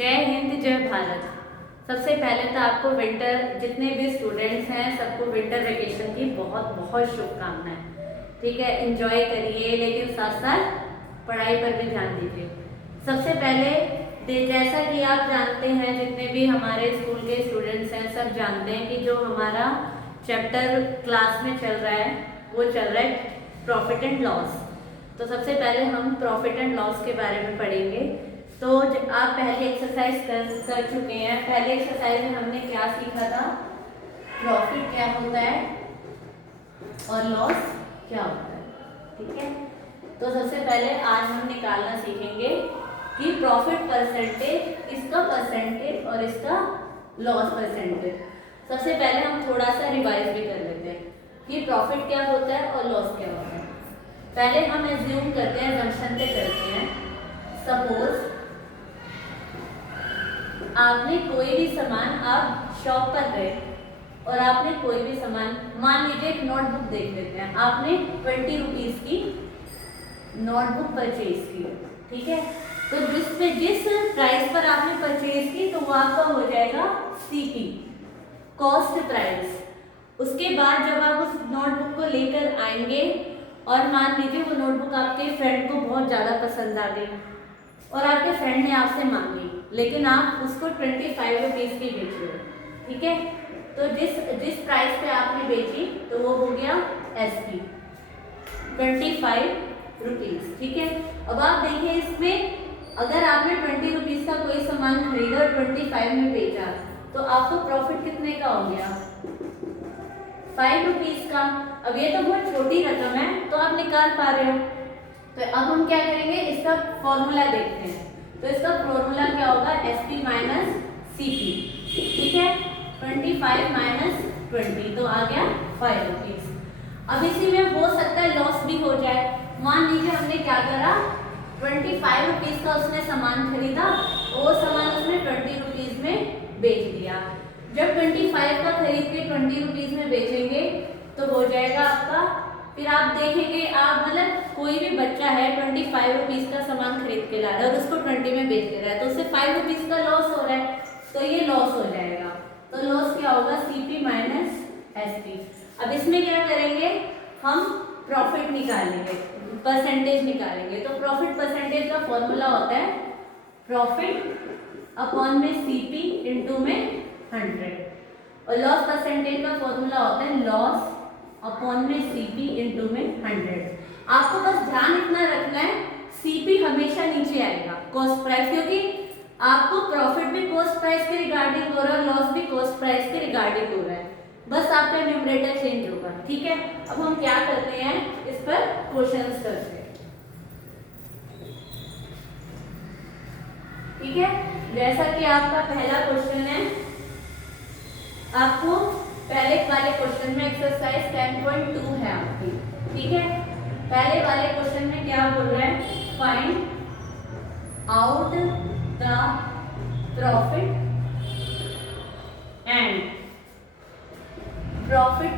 जय हिंद जय भारत। सबसे पहले तो आपको विंटर, जितने भी स्टूडेंट्स हैं सबको विंटर वेकेशन की बहुत बहुत शुभकामनाएं। ठीक है, एंजॉय करिए लेकिन साथ साथ पढ़ाई पर भी ध्यान दीजिए। सबसे पहले जैसा कि आप जानते हैं, जितने भी हमारे स्कूल के स्टूडेंट्स हैं सब जानते हैं कि जो हमारा चैप्टर क्लास में चल रहा है वो चल रहा है प्रॉफिट एंड लॉस। तो सबसे पहले हम प्रॉफिट एंड लॉस के बारे में पढ़ेंगे। तो आप पहले एक्सरसाइज कर चुके हैं। पहले एक्सरसाइज में हमने क्या सीखा था, प्रॉफिट क्या होता है और लॉस क्या होता है। ठीक है, तो सबसे पहले आज हम निकालना सीखेंगे कि प्रॉफिट परसेंटेज, इसका परसेंटेज और इसका लॉस परसेंटेज। सबसे पहले हम थोड़ा सा रिवाइज भी कर लेते हैं कि प्रॉफिट क्या होता है और लॉस क्या होता है। पहले हम एज्यूम करते हैं, जंक्शन पे करते हैं। सपोज आपने कोई भी सामान, आप शॉप पर गए और आपने कोई भी सामान, मान लीजिए एक नोटबुक देख लेते हैं, आपने 20 रुपीज की नोटबुक परचेज की। ठीक है, तो जिस प्राइस पर आपने परचेज की तो वो आपका हो जाएगा सीपी, कॉस्ट प्राइस। उसके बाद जब आप उस नोटबुक को लेकर आएंगे और मान लीजिए वो नोटबुक आपके फ्रेंड को बहुत ज़्यादा पसंद आ गई और आपके फ्रेंड ने आपसे मांगी, लेकिन आप उसको 25 रुपीज़ की बेच रहे हो। ठीक है, तो जिस प्राइस पे आपने बेची तो वो हो गया एसपी, 25 रुपीज़। ठीक है, अब आप देखिए इसमें अगर आपने 20 रुपीज़ का कोई सामान खरीदा और 25 में बेचा तो आपको प्रॉफिट कितने का हो गया, 5 रुपीज़ का। अब ये तो बहुत छोटी रकम है तो आप निकाल पा रहे हो। तो अब हम क्या करेंगे, इसका फॉर्मूला देखते हैं। तो इसका फॉर्मूला क्या होगा, एसपी माइनस सीपी। ठीक है, 25 माइनस 20 तो आ गया 5 रुपीज़। अब इसी में हो सकता है लॉस भी हो जाए। मान लीजिए हमने क्या करा, 25 रुपीज़ का उसने सामान खरीदा, वो सामान उसने 20 रुपीज़ में बेच दिया। जब 25 का खरीद के 20 रुपीज़ में बेचेंगे तो हो जाएगा आपका, फिर आप देखेंगे, आप मतलब कोई भी बच्चा है 25 रुपीज़ का सामान खरीद के ला रहा है और उसको 20 में बेच दे रहा है तो उससे 5 रुपीज़ का लॉस हो रहा है, तो ये लॉस हो जाएगा। तो लॉस क्या होगा, सीपी माइनस एसपी। अब इसमें क्या करेंगे, हम प्रॉफिट निकालेंगे, परसेंटेज निकालेंगे। तो प्रॉफिट परसेंटेज का फॉर्मूला होता है प्रॉफिट अपॉन में सीपी इंटू में 100 और लॉस परसेंटेज का फॉर्मूला होता है लॉस अपॉन में सीपी इंटू में 100। आपको बस ध्यान इतना रखना है, सीपी हमेशा नीचे आएगा कॉस्ट प्राइस, क्योंकि आपको प्रॉफिट भी कॉस्ट प्राइस के रिगार्डिंग हो रहा है, लॉस भी कॉस्ट प्राइस के रिगार्डिंग हो रहा है, बस आपका न्यूमरेटर चेंज होगा। ठीक है, अब हम क्या करते हैं, इस पर क्वेश्चंस करते हैं। ठीक है, जैसा कि आपका पहला क्वेश्चन है, आपको पहले वाले क्वेश्चन में एक्सरसाइज 10.2 है आपकी। ठीक है, पहले वाले क्वेश्चन में क्या बोल रहा है, find out the profit and profit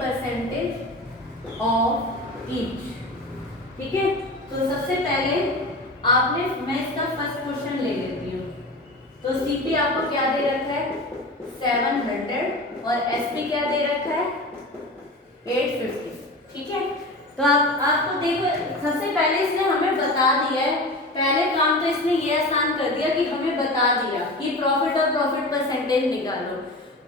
percentage of each. ठीक है, तो सबसे पहले आपने, मैं इसका फर्स्ट क्वेश्चन ले लेती हूँ। तो सीपी आपको क्या दे रखा है 700 और एसपी क्या दे रखा है 850। ठीक है, तो आपको देखो, सबसे पहले इसने हमें बता दिया है, पहले काम तो इसने ये आसान कर दिया कि हमें बता दिया कि प्रॉफिट और प्रॉफिट परसेंटेज निकालो।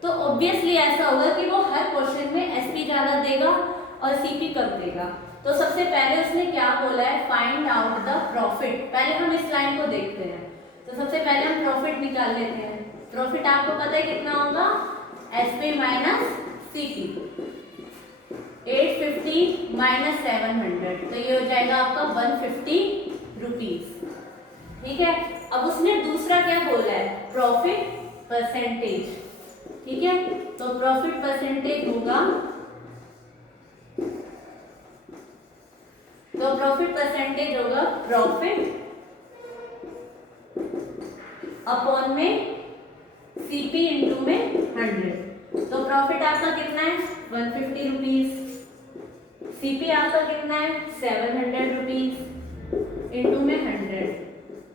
तो ऑब्वियसली ऐसा होगा कि वो हर क्वेश्चन में एसपी ज्यादा देगा और सीपी कम देगा। तो सबसे पहले उसने क्या बोला है, फाइंड आउट द प्रॉफिट। पहले हम इस लाइन को देखते हैं। तो सबसे पहले हम प्रॉफिट निकाल लेते हैं। प्रॉफिट आपको पता है कितना होगा, एसपी माइनस सीपी, 850 माइनस 700, तो ये हो जाएगा आपका 150 रुपीज। ठीक है, अब उसने दूसरा क्या बोला है, प्रॉफिट परसेंटेज। ठीक है, तो प्रॉफिट परसेंटेज होगा, तो प्रॉफिट परसेंटेज होगा प्रॉफिट अपॉन में सीपी इंटू में 100। तो प्रॉफिट आपका कितना है 150 रुपीज, सीपी आपका कितना है 700 रुपीज इंटू में 100।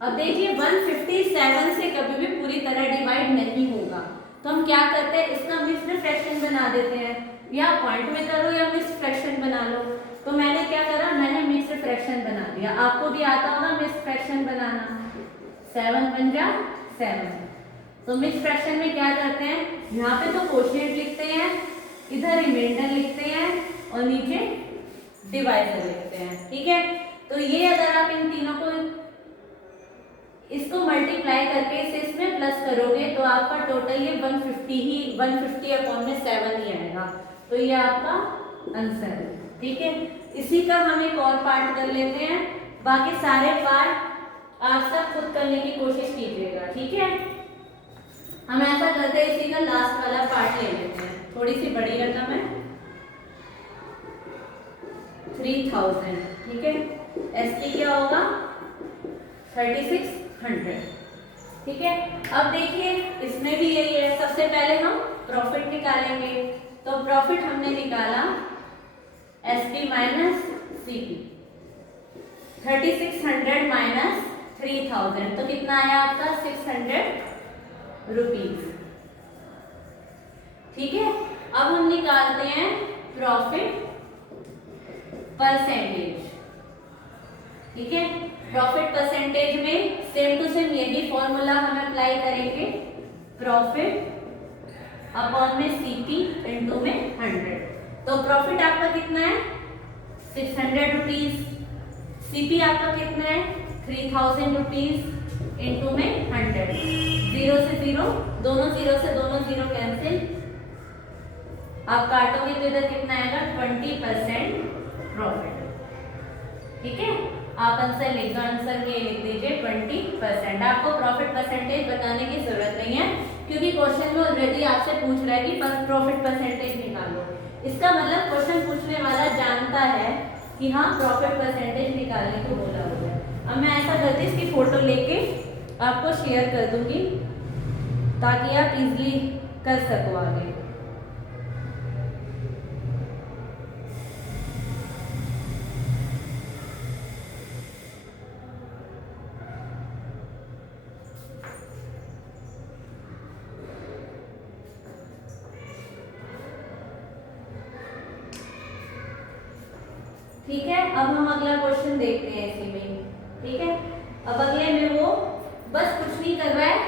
अब देखिए 157 से कभी भी पूरी तरह डिवाइड नहीं होगा, तो हम क्या करते हैं, इसका मिक्स्ड फ्रैक्शन बना देते हैं। या पॉइंट में करो या मिक्स्ड फ्रैक्शन बना लो। तो मैंने क्या करा, मैंने मिक्स्ड फ्रैक्शन बना दिया। आपको भी आता होगा मिक्स्ड फ्रैक्शन बनाना। 7 बन जा 7। तो मिक्स्ड फ्रैक्शन में क्या करते हैं, यहाँ पे तो कोशिएंट लिखते हैं, इधर रिमाइंडर लिखते हैं और नीचे डिवाइजर लिखते हैं। ठीक है, तो ये अगर आप इन तीनों को इसको मल्टीप्लाई करके इसे इसमें प्लस करोगे तो आपका टोटल ये 150/7 ही आएगा। तो ये आपका आंसर है। ठीक है, इसी का हम एक और पार्ट कर लेते हैं, बाकी सारे पार्ट आप सब खुद करने की कोशिश कीजिएगा। ठीक है, हम ऐसा करते हैं, इसी का लास्ट वाला पार्ट ले लेते हैं। थोड़ी सी बड़ी रकम है 3000। ठीक है, एसटी क्या होगा 3600। ठीक है, अब देखिए इसमें भी यही है। सबसे पहले हम प्रॉफिट निकालेंगे, तो प्रॉफिट हमने निकाला एसपी माइनस सीपी। 3600 माइनस 3000 तो कितना आया आपका 600 रुपीज। ठीक है, अब हम निकालते हैं प्रॉफिट परसेंटेज। ठीक है, प्रॉफिट परसेंटेज में सेम टू सेम यही फॉर्मूला हम अप्लाई करेंगे, प्रॉफिट अपॉन में सीपी इनटू में 100। तो प्रॉफिट आपका कितना है 600 रुपीज, सीपी आपका कितना है 3000 रुपीज इनटू में 100। 0 से 0, दोनों 0 से दोनों 0 कैंसिल, आप काटोगे तो इधर कितना आएगा 20% प्रॉफिट। ठीक है, आप आंसर लिख दो, आंसर में लिख दीजिए 20%। आपको प्रॉफिट परसेंटेज बताने की जरूरत नहीं है, क्योंकि क्वेश्चन में ऑलरेडी आपसे पूछ रहा है कि प्रॉफिट परसेंटेज निकालो। इसका मतलब क्वेश्चन पूछने वाला जानता है कि हाँ प्रॉफिट परसेंटेज निकालने को बोला हुआ है। अब मैं ऐसा करती हूँ, इसकी फोटो लेके आपको शेयर कर दूंगी ताकि आप इजीली कर सको आगे। ठीक है, अब हम अगला क्वेश्चन देखते हैं इसी में। ठीक है, अब अगले में वो बस कुछ नहीं कर रहा है,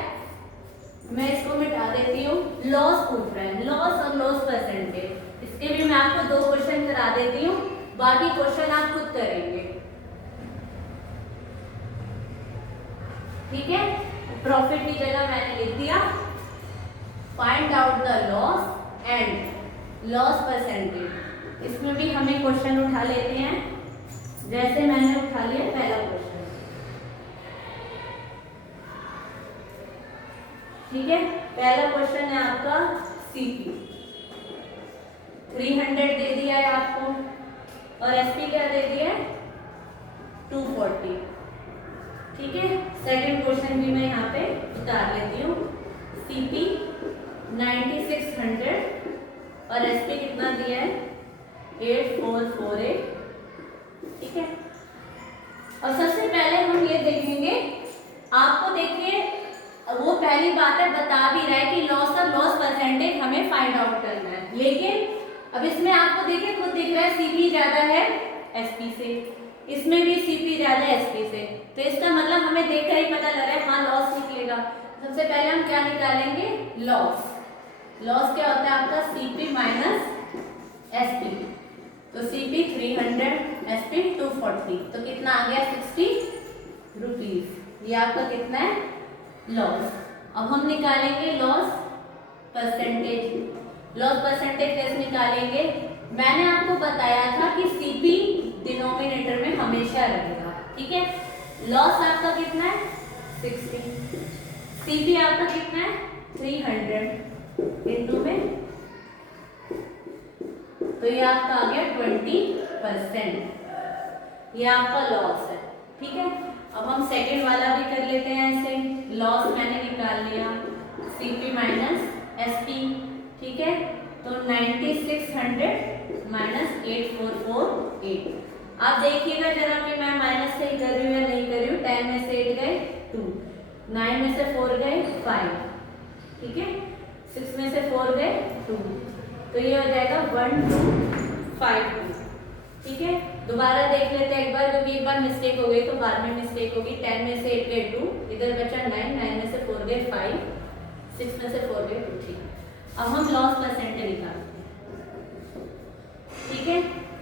मैं इसको मिटा देती हूँ। लॉस पूछ रहा है, लॉस और लॉस परसेंटेज। इसके भी मैं आपको 2 क्वेश्चन करा देती हूँ, बाकी क्वेश्चन आप खुद करेंगे। ठीक है, प्रॉफिट की जगह मैंने लिख दिया find out the loss and loss percentage. इसमें भी हमें क्वेश्चन उठा लेते हैं, जैसे मैंने उठा लिया पहला क्वेश्चन। ठीक है, पहला क्वेश्चन है आपका सीपी 300 दे दिया है आपको और एसपी क्या दे दिया है 240। ठीक है, सेकंड क्वेश्चन भी मैं यहाँ पे उतार लेती हूँ। सीपी 9600 और एसपी कितना दिया है 8448। ठीक है, और सबसे पहले हम ये देखेंगे, आपको देखिए वो पहली बात है बता भी रहा है कि लॉस और लॉस परसेंटेज हमें फाइंड आउट करना है, लेकिन अब इसमें आपको देखिए खुद दिख रहा है सीपी ज्यादा है एसपी से, इसमें भी सीपी ज्यादा है एसपी से, तो इसका मतलब हमें देखकर ही पता लग रहा है हाँ लॉस निकलेगा। सबसे पहले हम क्या निकालेंगे लॉस। लॉस क्या होता है आपका सीपी माइनस एसपी, तो सीपी 300 एसपी 240, तो कितना आ गया 60 रुपीज। ये आपका कितना है लॉस। अब हम निकालेंगे लॉस परसेंटेज। लॉस परसेंटेज कैसे निकालेंगे, मैंने आपको बताया था कि सीपी डिनोमिनेटर में हमेशा रहेगा। ठीक है, लॉस आपका कितना है 60, सीपी आपका कितना है 300 इनटू में, तो ये आपका आ गया 20%, ये आपका लॉस है। ठीक है, अब हम सेकंड वाला भी कर लेते हैं ऐसे। लॉस मैंने निकाल लिया सीपी माइनस एसपी। ठीक है, तो 9600 माइनस 8448। आप देखिएगा जरा कि मैं माइनस से ही कर रही हूँ या नहीं कर रही हूँ। 10 में से 8 गए 2, 9 में से 4 गए 5, ठीक है, 6 में से 4 गए 2, तो ये हो जाएगा 1 2 5 2, ठीक है। दोबारा देख लेते हैं एक बार, क्योंकि एक बार मिस्टेक हो गई तो बाद में मिस्टेक होगी। 10 में से 8 गए 2, इधर बचा 9, 9 में से 4 गए 5, 6 में से 4 गए 2, ठीक है। अब हम लॉस परसेंट निकालते हैं, ठीक है।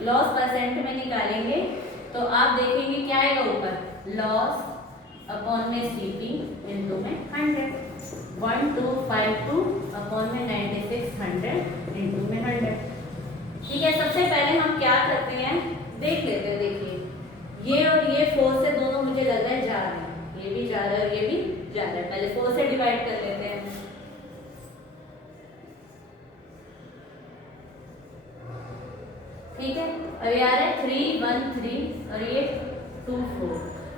लॉस परसेंट में निकालेंगे तो आप देखेंगे क्या आएगा ऊपर, लॉस अपॉन में CP इनटू में 100, 1252 अपॉन में 96 100 इनटू में 100, ठीक है। सबसे पहले हम क्या करते हैं, देख लेते हैं। देखिए ये और ये 4 से दोनों मुझे लग रहा है जा रहे हैं, ये भी जा रहा है और ये भी जा रहा है। पहले 4 से डिवाइड कर लेते हैं, ठीक है। और ये आ रहा है 3 1 3 और ये 2 4,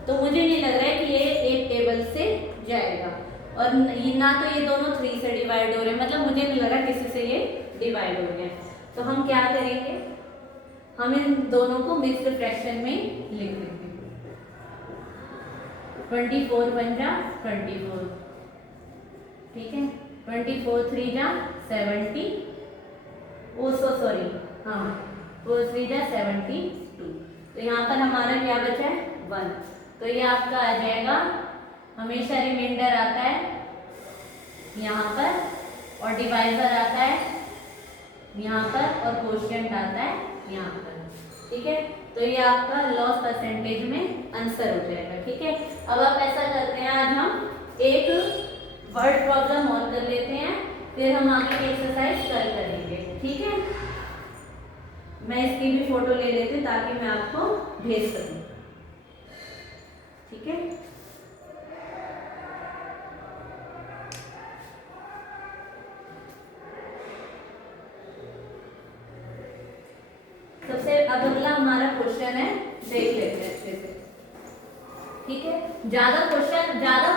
तो मुझे नहीं लग रहा है कि ये एक टेबल से जाएगा, और ना तो ये दोनों 3 से डिवाइड हो रहे हैं, मतलब मुझे नहीं लग रहा किसी से ये डिवाइड हो गए। तो हम क्या करेंगे, हम इन दोनों को मिक्स्ड फ्रैक्शन में लिख देंगे। 24 1 जा 24, ठीक है, 24 3 जा 70, सॉरी हाँ 4 3 जा 72, तो यहाँ पर हमारा क्या बचा है 1, तो ये आपका आ जाएगा, हमेशा रिमाइंडर आता है यहाँ पर और डिवाइजर आता है यहाँ पर और कोशिएंट आता है यहाँ पर, ठीक है। तो ये आपका लॉस परसेंटेज में आंसर हो जाएगा, ठीक है। अब आप ऐसा करते हैं, आज हम एक वर्ड प्रॉब्लम और कर लेते हैं, फिर हम आगे की एक्सरसाइज कल करेंगे, ठीक है। मैं इसकी भी फोटो ले लेती हूँ ताकि मैं आपको भेज सकूँ, ठीक है। सबसे अब अगला हमारा क्वेश्चन है, देख लेते हैं अच्छे से, ठीक है। ज्यादा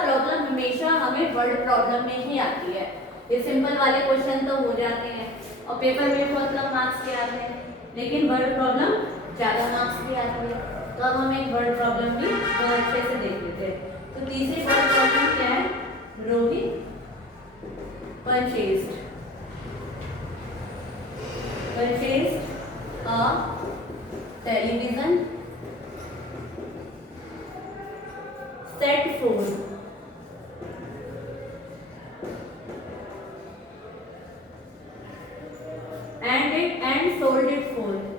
प्रॉब्लम हमेशा हमें वर्ड प्रॉब्लम में ही आती है। ये सिंपल वाले क्वेश्चन तो हो जाते हैं और पेपर में बहुत कम मार्क्स के आते हैं, लेकिन वर्ड प्रॉब्लम ज्यादा मार्क्स की आती है। तो अब हम एक वर्ड प्रॉब्लम भी बहुत अच्छे से देख लेते हैं। तो तीसरी वर्ड प्रॉब्लम क्या है, Rohit purchased a television set for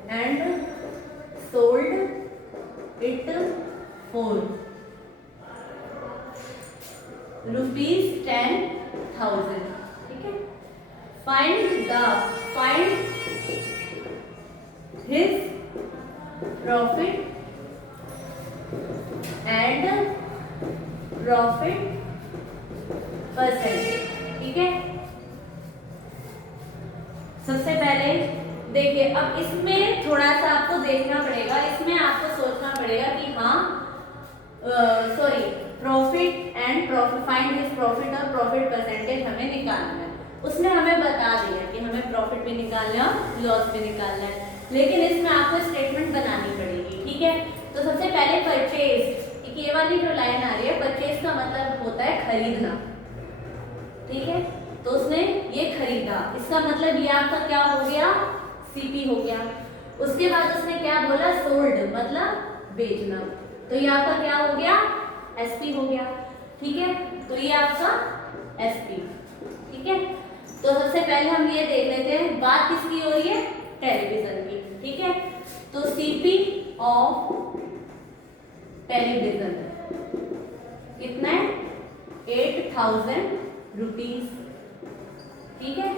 and sold it for rupees 10,000, ठीक है। Find his profit and profit percentage, ठीक है। सबसे पहले देखिए, अब इसमें थोड़ा सा आपको देखना पड़ेगा, इसमें आपको सोचना पड़ेगा कि हाँ sorry profit and find his profit और प्रॉफिट परसेंटेज हमें निकालना है। उसने हमें बता दिया कि हमें प्रॉफिट भी निकालना है और लॉस भी निकालना है, लेकिन इसमें आपको स्टेटमेंट बनानी पड़ेगी, ठीक है। तो सबसे पहले परचेज, ये वाली जो लाइन आ रही है, परचेज का मतलब होता है खरीदना, ठीक है। तो उसने ये खरीदा, इसका मतलब ये आपका क्या हो गया, सीपी हो गया। उसके बाद उसने क्या बोला, सोल्ड मतलब बेचना, तो ये आपका क्या हो गया, एसपी हो गया, ठीक है। तो ये आपका एसपी, ठीक है। तो सबसे पहले हम ये देख लेते हैं, बात किसकी हो रही है, टेलीविजन की, ठीक है। तो सीपी ऑफ टेलीविजन कितना है, 8,000 रुपीज, ठीक है।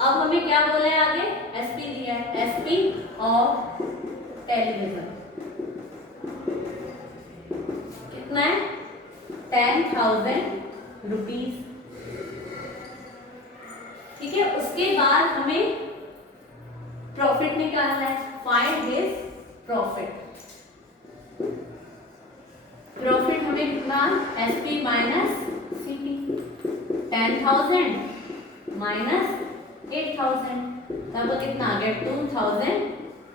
अब हमें क्या बोला है आगे, एसपी दिया है, एसपी ऑफ टेलीविजन कितना है, 10,000 रुपीज, ठीक है। उसके बाद हमें प्रॉफिट निकालना है, फाइंड हिज प्रॉफिट। प्रॉफिट हमें कितना, एसपी माइनस सीपी, 10,000 माइनस 8,000, तब कितना आ गया, 2,000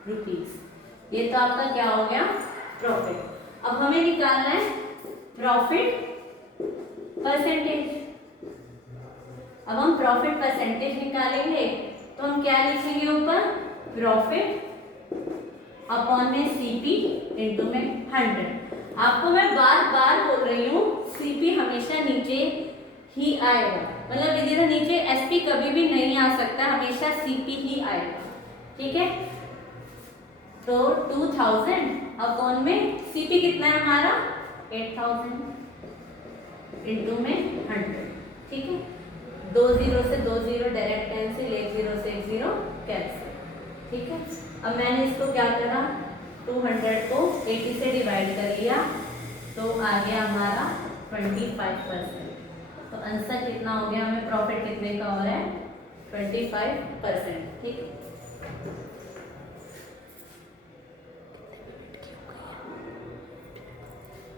रुपीज। ये तो आपका क्या हो गया, प्रॉफिट। अब हमें निकालना है प्रॉफिट परसेंटेज। अब हम प्रॉफिट परसेंटेज निकालेंगे तो हम क्या लिखेंगे ऊपर, प्रॉफिट अपॉन में सीपी इंटू में 100। आपको मैं बार बार बोल रही हूँ सीपी हमेशा नीचे ही आएगा, मतलब इधर नीचे एसपी कभी भी नहीं आ सकता, हमेशा सीपी ही आएगा, ठीक है। तो 2000 अपॉन में सीपी कितना है हमारा 8000 इंटू में 100, ठीक है। 2 0 से 2 0 डायरेक्ट कैंसिल, 1 0 से 1 0 कैंसिल, ठीक है। अब मैंने इसको क्या करा, 200 को 80 से डिवाइड कर लिया तो आ गया हमारा 25%। तो आंसर कितना हो गया, हमें प्रॉफिट कितने का हो रहा है 25%, ठीक।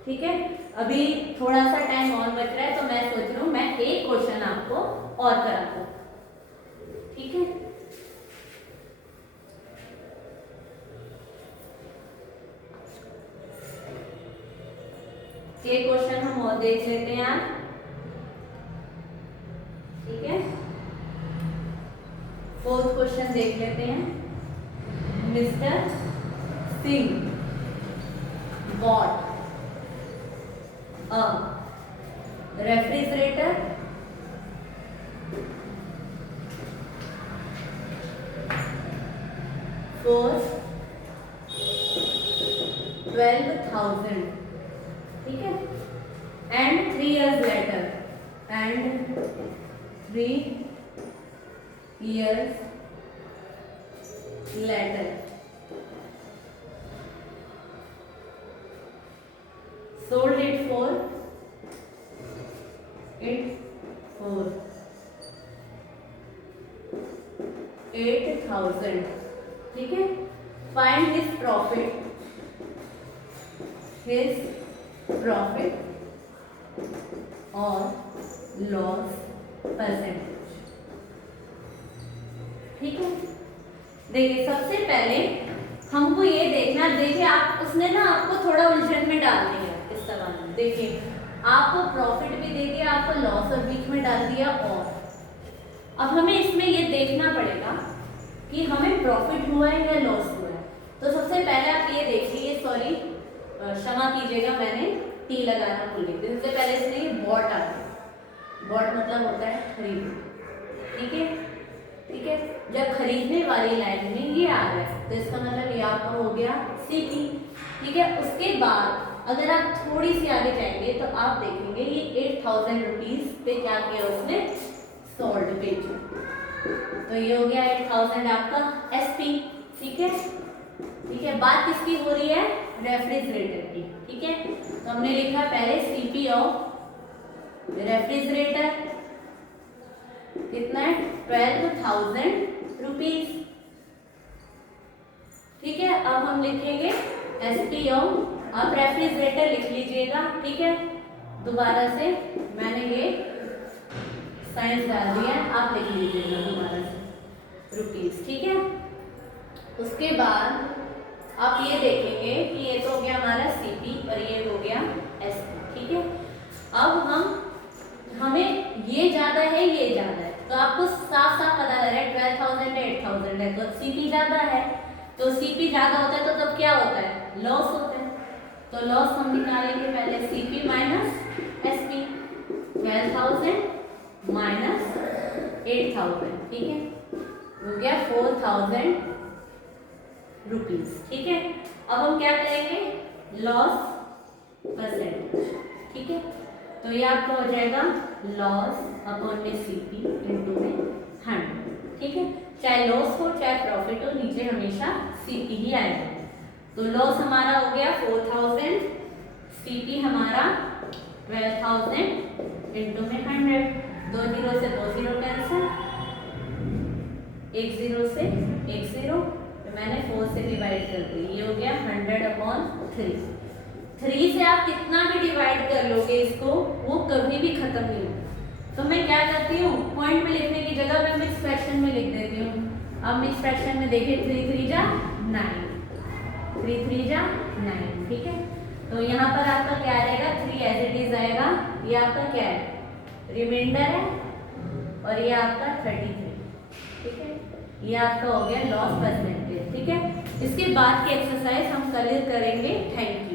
ठीक है, अभी थोड़ा सा टाइम और बच रहा है तो मैं सोच रही हूँ मैं एक क्वेश्चन आपको और करा दूँ, ठीक है। एक क्वेश्चन हम और देख लेते हैं आज, ठीक है। 4th क्वेश्चन देख लेते हैं। Mister Singh bought a refrigerator for 12,000, ठीक है। and 3 years later, and 3 years later sold it for 8,000, ठीक है। फाइंड हिज प्रॉफिट और लॉस परसेंटेज, ठीक है। देखिए सबसे पहले हमको ये देखना, देखिए आप उसने ना आपको थोड़ा उलझन में डाल दिया इस सवाल में। देखिए आपको प्रॉफिट भी दे दिया, आपको लॉस और बीच में डाल दिया और। अब हमें इसमें ये देखना पड़ेगा कि हमें प्रॉफिट हुआ है या लॉस हुआ है। तो सबसे पहले आप ये देखिए, सॉरी क्षमा कीजिएगा मैंने टी लगाना भूल गई। सबसे पहले इसमें ये बॉट आ गया, बॉट मतलब होता है खरीद, ठीक है, ठीक है। जब खरीदने वाली लाइन में ये आ रहा है तो इसका मतलब ये आपका हो गया सीपी, ठीक है। उसके बाद अगर आप थोड़ी सी आगे जाएंगे तो आप देखेंगे ये 8,000 रुपीज पे क्या किया उसने, सोल्ड बेचा। तो ये हो गया 8,000 आपका एसपी, ठीक है, ठीक है। बात किसकी हो रही है, रेफ्रिजरेटर की, ठीक है। तो हमने लिखा पहले सीपी ऑफ रेफ्रिजरेटर कितना है 12,000 रुपीज, ठीक है। अब हम लिखेंगे एसपी ऑफ, आप रेफ्रिजरेटर लिख लीजिएगा, ठीक है। दोबारा से मैंने ये साइंस डाल दिया, आप लिख लीजिएगा दोबारा से रुपीज, ठीक है। उसके बाद आप ये देखेंगे कि ये तो हो गया हमारा सीपी और ये हो गया एसपी, ठीक है। अब हमें ये ज्यादा है ये ज्यादा है, तो आपको साफ साफ पता लग रहा है 12,000 है 8,000 है, तो सीपी ज्यादा है। तो सीपी ज्यादा होता है तो तब क्या होता है, लॉस होता है। तो लॉस हम निकालेंगे पहले सीपी माइनस एसपी, 12,000 माइनस 8,000, ठीक है, हो गया 4,000 रुपीज, ठीक है। अब हम क्या करेंगे, लॉस परसेंटेज, ठीक है। तो ये आपका हो जाएगा लॉस अपॉन में सीपी इंटू में 100, ठीक है। चाहे लॉस हो चाहे प्रॉफिट हो, नीचे हमेशा सीपी ही आएगा। तो लॉस हमारा हो गया 4,000, सीपी हमारा 12,000 इंटू में 100। 2 0 से 2 0 कैंसिल, 1 0 से 1 0, तो मैंने 4 से डिवाइड कर दी, ये हो गया 100 अपॉन 3। 3 से आप कितना भी डिवाइड कर लोगे इसको, वो कभी भी खत्म नहीं होगा। तो मैं क्या करती हूँ, पॉइंट में लिखने की जगह मैं मिक्स फ्रैक्शन में लिख देती हूँ। अब मिक्स फ्रैक्शन में देखिए 3 3 जा 9, 3 3 जा 9, ठीक है। तो यहाँ पर आपका क्या आएगा, 3 एज इट इज आएगा, ये आपका क्या है रिमाइंडर है और ये आपका 33, ठीक है। ये आपका हो गया लॉस परसेंटेज, ठीक है। इसके बाद की एक्सरसाइज हम कल करेंगे। Thank you.